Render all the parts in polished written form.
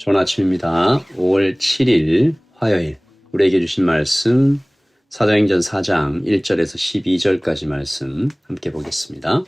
좋은 아침입니다. 5월 7일 화요일 우리에게 주신 말씀 사도행전 4장 1절에서 12절까지 말씀 함께 보겠습니다.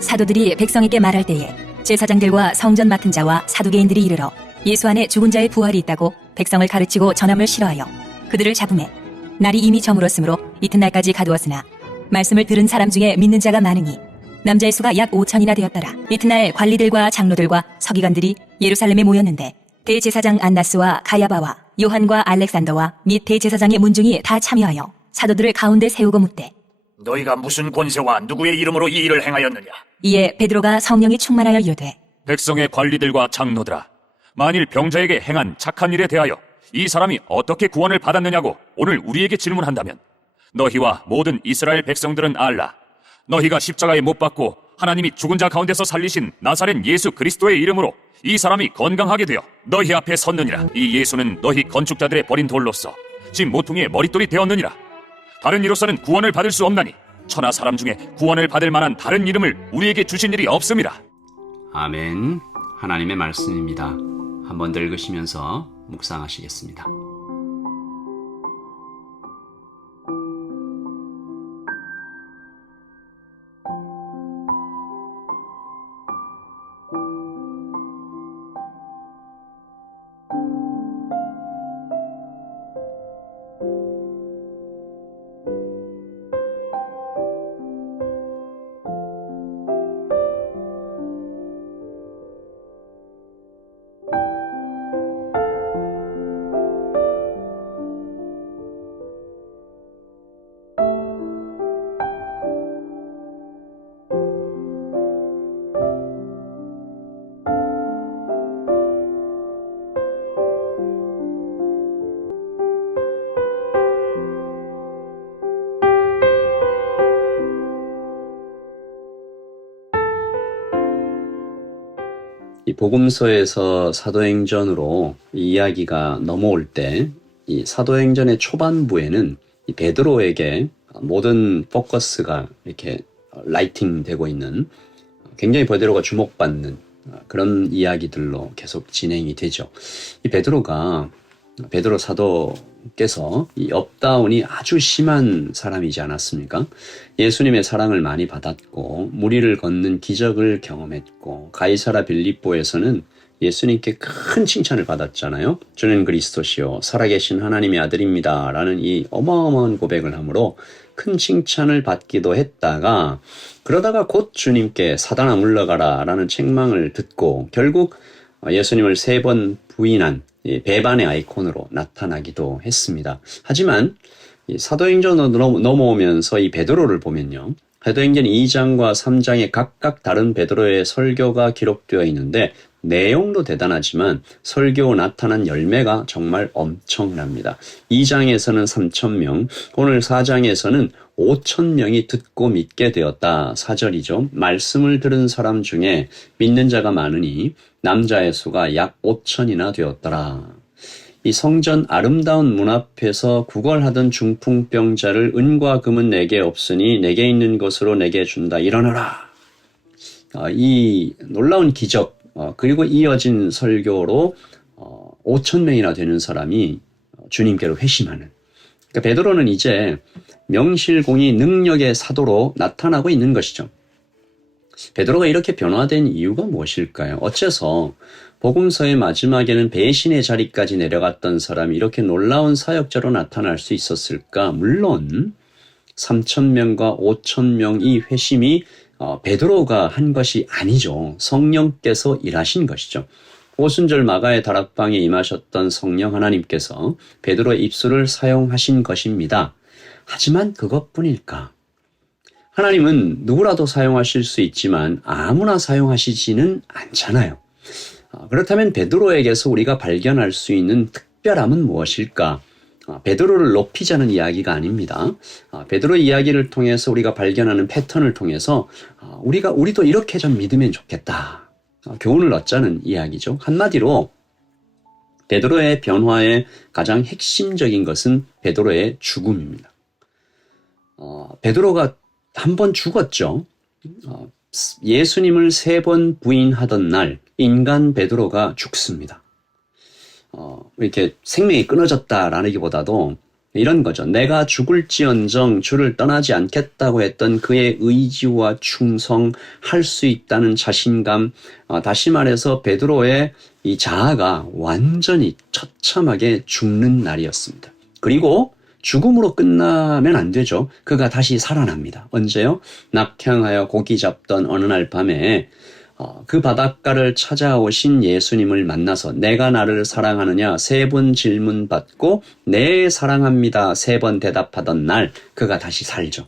사도들이 백성에게 말할 때에 제사장들과 성전 맡은 자와 사두개인들이 이르러 예수 안에 죽은 자의 부활이 있다고 백성을 가르치고 전함을 싫어하여 그들을 잡음에 날이 이미 저물었으므로 이튿날까지 가두었으나 말씀을 들은 사람 중에 믿는 자가 많으니 남자의 수가 약 5천이나 되었더라. 이튿날 관리들과 장로들과 서기관들이 예루살렘에 모였는데 대제사장 안나스와 가야바와 요한과 알렉산더와 및 대제사장의 문중이 다 참여하여 사도들을 가운데 세우고 묻되 너희가 무슨 권세와 누구의 이름으로 이 일을 행하였느냐? 이에 베드로가 성령이 충만하여 이르되 백성의 관리들과 장로들아, 만일 병자에게 행한 착한 일에 대하여 이 사람이 어떻게 구원을 받았느냐고 오늘 우리에게 질문한다면 너희와 모든 이스라엘 백성들은 알라. 너희가 십자가에 못 박고 하나님이 죽은 자 가운데서 살리신 나사렛 예수 그리스도의 이름으로 이 사람이 건강하게 되어 너희 앞에 섰느니라. 이 예수는 너희 건축자들의 버린 돌로서 집 모퉁이의 머릿돌이 되었느니라. 다른 이로서는 구원을 받을 수 없나니 천하 사람 중에 구원을 받을 만한 다른 이름을 우리에게 주신 일이 없음이라. 아멘. 하나님의 말씀입니다. 한번 더 읽으시면서 묵상하시겠습니다. 이 복음서에서 사도행전으로 이 이야기가 넘어올 때 이 사도행전의 초반부에는 이 베드로에게 모든 포커스가 이렇게 라이팅 되고 있는 굉장히 베드로가 주목받는 그런 이야기들로 계속 진행이 되죠. 이 베드로 사도께서 이 업다운이 아주 심한 사람이지 않았습니까? 예수님의 사랑을 많이 받았고 무리를 걷는 기적을 경험했고 가이사라 빌립보에서는 예수님께 큰 칭찬을 받았잖아요. 주는 그리스도시요 살아계신 하나님의 아들입니다 라는 이 어마어마한 고백을 하므로 큰 칭찬을 받기도 했다가 그러다가 곧 주님께 사단아 물러가라 라는 책망을 듣고 결국 예수님을 3번 부인한 배반의 아이콘으로 나타나기도 했습니다. 하지만 사도행전으로 넘어오면서 이 베드로를 보면요. 사도행전 2장과 3장에 각각 다른 베드로의 설교가 기록되어 있는데 내용도 대단하지만 설교 나타난 열매가 정말 엄청납니다. 2장에서는 3,000명, 오늘 4장에서는 5,000명이 듣고 믿게 되었다. 4절이죠. 말씀을 들은 사람 중에 믿는 자가 많으니 남자의 수가 약 5,000이나 되었더라. 이 성전 아름다운 문 앞에서 구걸하던 중풍병자를 은과 금은 내게 없으니 내게 있는 것으로 내게 준다. 일어나라. 이 놀라운 기적 그리고 이어진 설교로 5,000명이나 되는 사람이 주님께로 회심하는. 그러니까 베드로는 이제 명실공히 능력의 사도로 나타나고 있는 것이죠. 베드로가 이렇게 변화된 이유가 무엇일까요? 어째서 복음서의 마지막에는 배신의 자리까지 내려갔던 사람이 이렇게 놀라운 사역자로 나타날 수 있었을까? 물론 3,000명과 5,000명이 회심이 베드로가 한 것이 아니죠. 성령께서 일하신 것이죠. 오순절 마가의 다락방에 임하셨던 성령 하나님께서 베드로의 입술을 사용하신 것입니다. 하지만 그것뿐일까? 하나님은 누구라도 사용하실 수 있지만 아무나 사용하시지는 않잖아요. 그렇다면 베드로에게서 우리가 발견할 수 있는 특별함은 무엇일까? 베드로를 높이자는 이야기가 아닙니다. 베드로 이야기를 통해서 우리가 발견하는 패턴을 통해서 우리도 이렇게 좀 믿으면 좋겠다. 교훈을 얻자는 이야기죠. 한마디로 베드로의 변화의 가장 핵심적인 것은 베드로의 죽음입니다. 베드로가 한 번 죽었죠. 예수님을 3번 부인하던 날 인간 베드로가 죽습니다. 이렇게 생명이 끊어졌다라기보다도 이런 거죠. 내가 죽을지언정 주를 떠나지 않겠다고 했던 그의 의지와 충성할 수 있다는 자신감, 다시 말해서 베드로의 이 자아가 완전히 처참하게 죽는 날이었습니다. 그리고 죽음으로 끝나면 안 되죠. 그가 다시 살아납니다. 언제요? 낙향하여 고기 잡던 어느 날 밤에 그 바닷가를 찾아오신 예수님을 만나서 내가 나를 사랑하느냐 3번 질문받고 네 사랑합니다 3번 대답하던 날 그가 다시 살죠.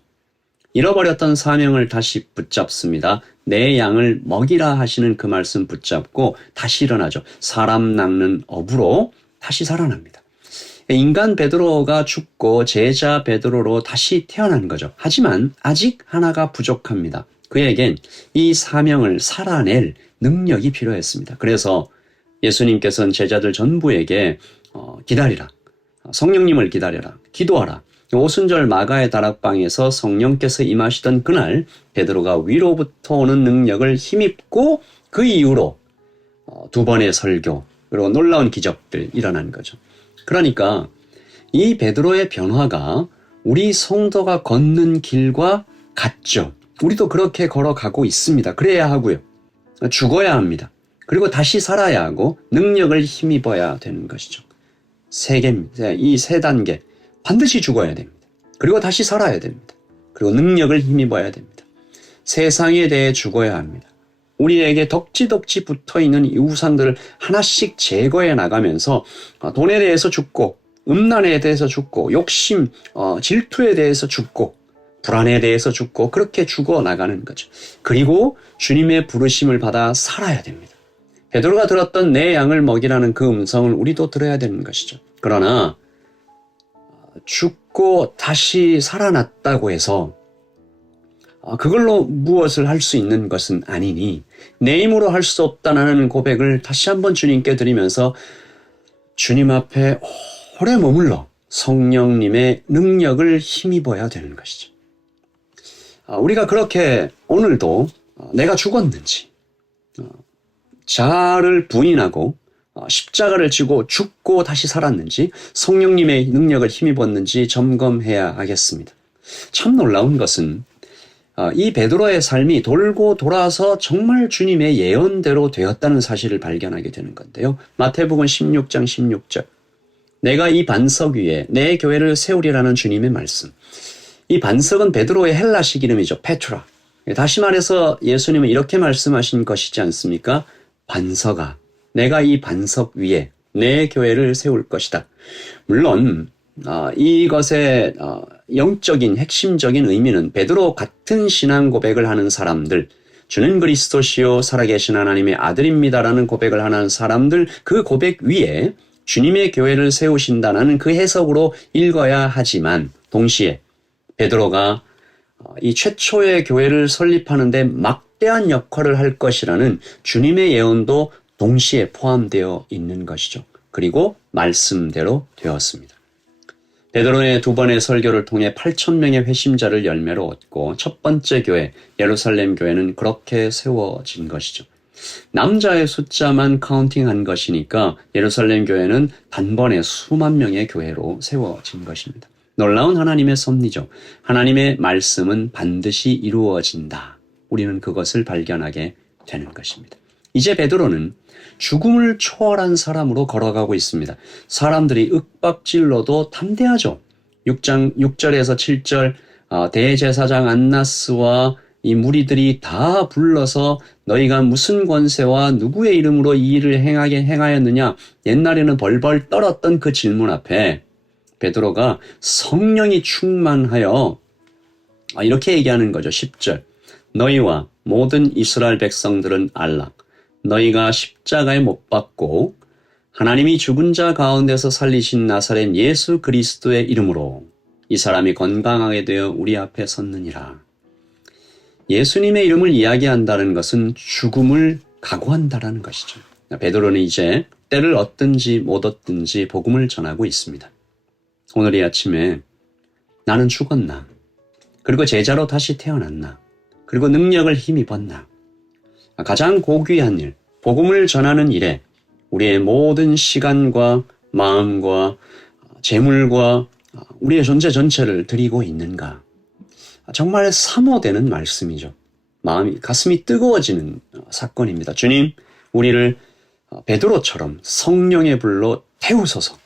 잃어버렸던 사명을 다시 붙잡습니다. 내 양을 먹이라 하시는 그 말씀 붙잡고 다시 일어나죠. 사람 낚는 어부로 다시 살아납니다. 인간 베드로가 죽고 제자 베드로로 다시 태어난 거죠. 하지만 아직 하나가 부족합니다. 그에겐 이 사명을 살아낼 능력이 필요했습니다. 그래서 예수님께서는 제자들 전부에게 기다리라, 성령님을 기다려라, 기도하라. 오순절 마가의 다락방에서 성령께서 임하시던 그날 베드로가 위로부터 오는 능력을 힘입고 그 이후로 2번의 설교 그리고 놀라운 기적들 일어난 거죠. 그러니까 이 베드로의 변화가 우리 성도가 걷는 길과 같죠. 우리도 그렇게 걸어가고 있습니다. 그래야 하고요. 죽어야 합니다. 그리고 다시 살아야 하고 능력을 힘입어야 되는 것이죠. 이 3단계 반드시 죽어야 됩니다. 그리고 다시 살아야 됩니다. 그리고 능력을 힘입어야 됩니다. 세상에 대해 죽어야 합니다. 우리에게 덕지덕지 붙어있는 이 우상들을 하나씩 제거해 나가면서 돈에 대해서 죽고 음란에 대해서 죽고 욕심, 질투에 대해서 죽고 불안에 대해서 죽고 그렇게 죽어나가는 거죠. 그리고 주님의 부르심을 받아 살아야 됩니다. 베드로가 들었던 내 양을 먹이라는 그 음성을 우리도 들어야 되는 것이죠. 그러나 죽고 다시 살아났다고 해서 그걸로 무엇을 할 수 있는 것은 아니니 내 힘으로 할 수 없다는 고백을 다시 한번 주님께 드리면서 주님 앞에 오래 머물러 성령님의 능력을 힘입어야 되는 것이죠. 우리가 그렇게 오늘도 내가 죽었는지 자아를 부인하고 십자가를 지고 죽고 다시 살았는지 성령님의 능력을 힘입었는지 점검해야 하겠습니다. 참 놀라운 것은 이 베드로의 삶이 돌고 돌아서 정말 주님의 예언대로 되었다는 사실을 발견하게 되는 건데요. 마태복음 16장 16절 내가 이 반석 위에 내 교회를 세우리라는 주님의 말씀. 이 반석은 베드로의 헬라식 이름이죠. 페트라. 다시 말해서 예수님은 이렇게 말씀하신 것이지 않습니까? 반석아, 내가 이 반석 위에 내 교회를 세울 것이다. 물론 이것의 영적인 핵심적인 의미는 베드로 같은 신앙 고백을 하는 사람들, 주는 그리스도시요 살아계신 하나님의 아들입니다라는 고백을 하는 사람들 그 고백 위에 주님의 교회를 세우신다는 그 해석으로 읽어야 하지만 동시에 베드로가 이 최초의 교회를 설립하는 데 막대한 역할을 할 것이라는 주님의 예언도 동시에 포함되어 있는 것이죠. 그리고 말씀대로 되었습니다. 베드로의 2번의 설교를 통해 8,000명의 회심자를 열매로 얻고 첫 번째 교회, 예루살렘 교회는 그렇게 세워진 것이죠. 남자의 숫자만 카운팅한 것이니까 예루살렘 교회는 단번에 수만 명의 교회로 세워진 것입니다. 놀라운 하나님의 섭리죠. 하나님의 말씀은 반드시 이루어진다. 우리는 그것을 발견하게 되는 것입니다. 이제 베드로는 죽음을 초월한 사람으로 걸어가고 있습니다. 사람들이 윽박질러도 담대하죠. 6절에서 7절 대제사장 안나스와 이 무리들이 다 불러서 너희가 무슨 권세와 누구의 이름으로 이 일을 행하였느냐 옛날에는 벌벌 떨었던 그 질문 앞에 베드로가 성령이 충만하여 이렇게 얘기하는 거죠. 10절 너희와 모든 이스라엘 백성들은 알라 너희가 십자가에 못 박고 하나님이 죽은 자 가운데서 살리신 나사렛 예수 그리스도의 이름으로 이 사람이 건강하게 되어 우리 앞에 섰느니라. 예수님의 이름을 이야기한다는 것은 죽음을 각오한다라는 것이죠. 베드로는 이제 때를 얻든지 못 얻든지 복음을 전하고 있습니다. 오늘 이 아침에 나는 죽었나? 그리고 제자로 다시 태어났나? 그리고 능력을 힘입었나? 가장 고귀한 일, 복음을 전하는 일에 우리의 모든 시간과 마음과 재물과 우리의 존재 전체를 드리고 있는가? 정말 사모되는 말씀이죠. 가슴이 뜨거워지는 사건입니다. 주님, 우리를 베드로처럼 성령의 불로 태우소서,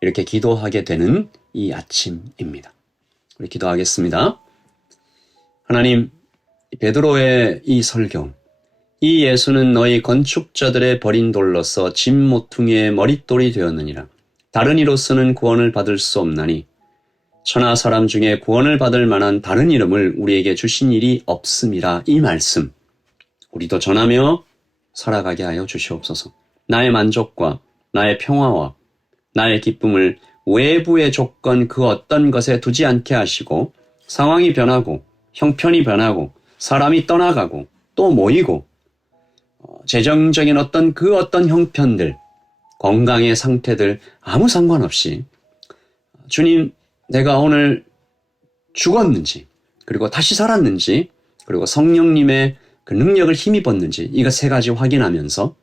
이렇게 기도하게 되는 이 아침입니다. 우리 기도하겠습니다. 하나님, 베드로의 이 설교, 이 예수는 너희 건축자들의 버린 돌로서 집 모퉁이의 머릿돌이 되었느니라. 다른 이로서는 구원을 받을 수 없나니 천하 사람 중에 구원을 받을 만한 다른 이름을 우리에게 주신 일이 없음이라. 이 말씀 우리도 전하며 살아가게 하여 주시옵소서. 나의 만족과 나의 평화와 나의 기쁨을 외부의 조건 그 어떤 것에 두지 않게 하시고, 상황이 변하고 형편이 변하고 사람이 떠나가고 또 모이고 재정적인 어떤 형편들, 건강의 상태들 아무 상관없이 주님, 내가 오늘 죽었는지, 그리고 다시 살았는지, 그리고 성령님의 그 능력을 힘입었는지, 이거 세 가지 확인하면서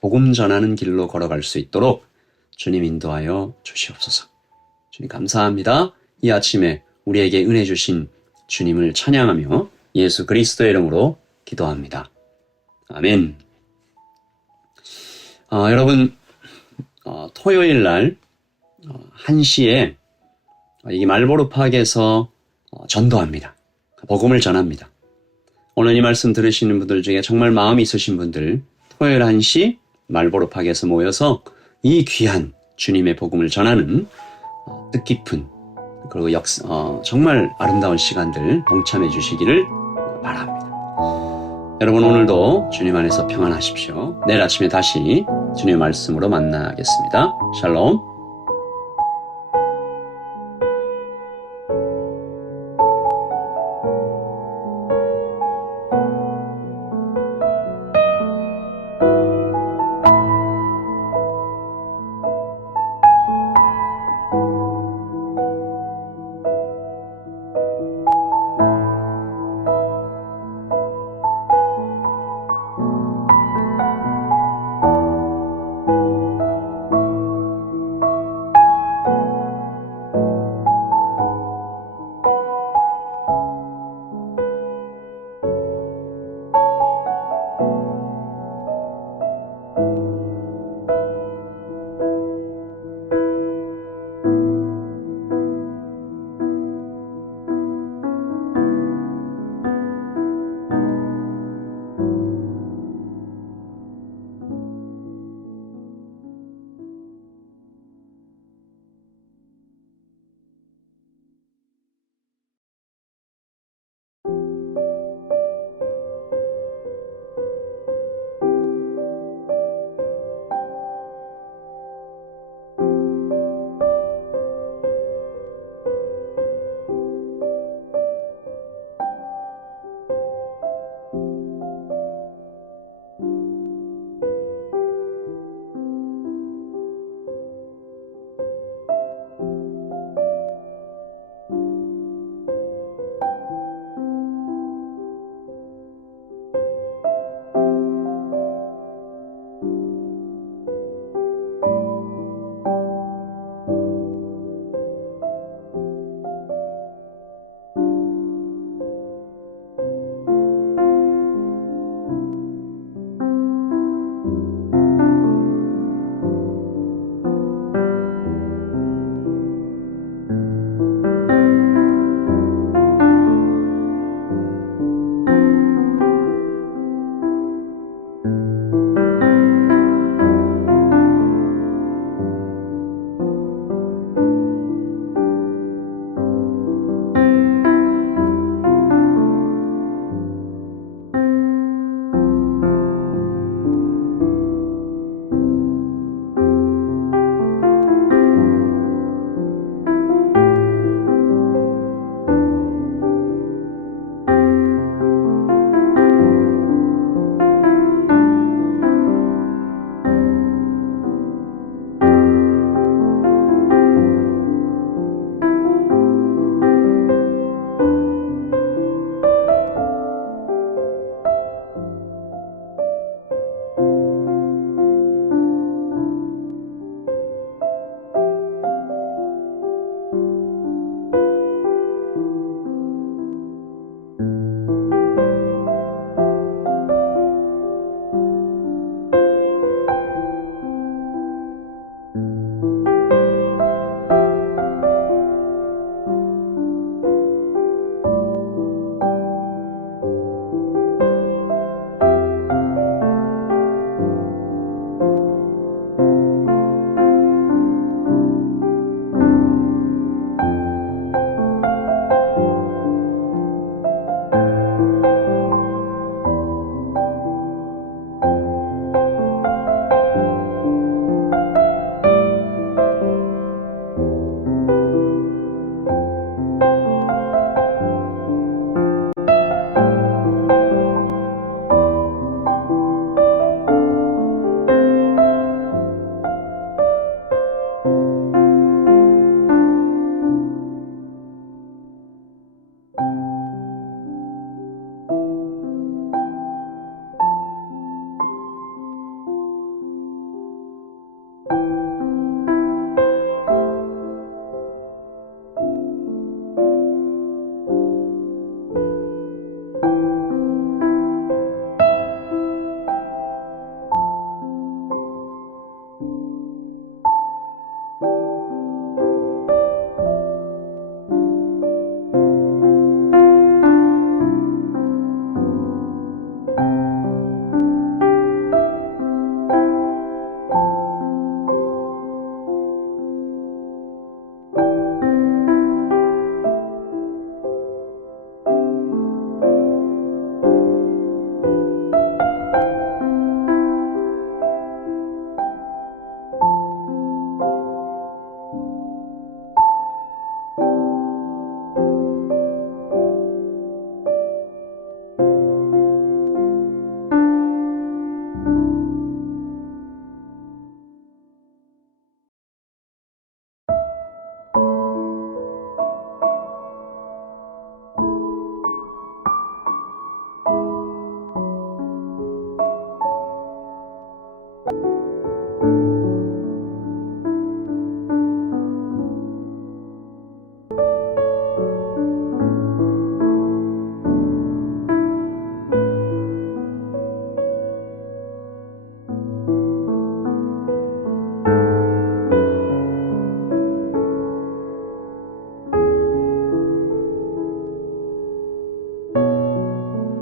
복음 전하는 길로 걸어갈 수 있도록 주님 인도하여 주시옵소서. 주님 감사합니다. 이 아침에 우리에게 은혜 주신 주님을 찬양하며 예수 그리스도의 이름으로 기도합니다. 아멘. 여러분, 토요일 날 1시에 이 말보로 파악에서 전도합니다. 복음을 전합니다. 오늘 이 말씀 들으시는 분들 중에 정말 마음이 있으신 분들, 토요일 1시 말보로 파악에서 모여서 이 귀한 주님의 복음을 전하는 뜻깊은, 그리고 정말 아름다운 시간들 동참해 주시기를 바랍니다. 여러분, 오늘도 주님 안에서 평안하십시오. 내일 아침에 다시 주님의 말씀으로 만나겠습니다. 샬롬.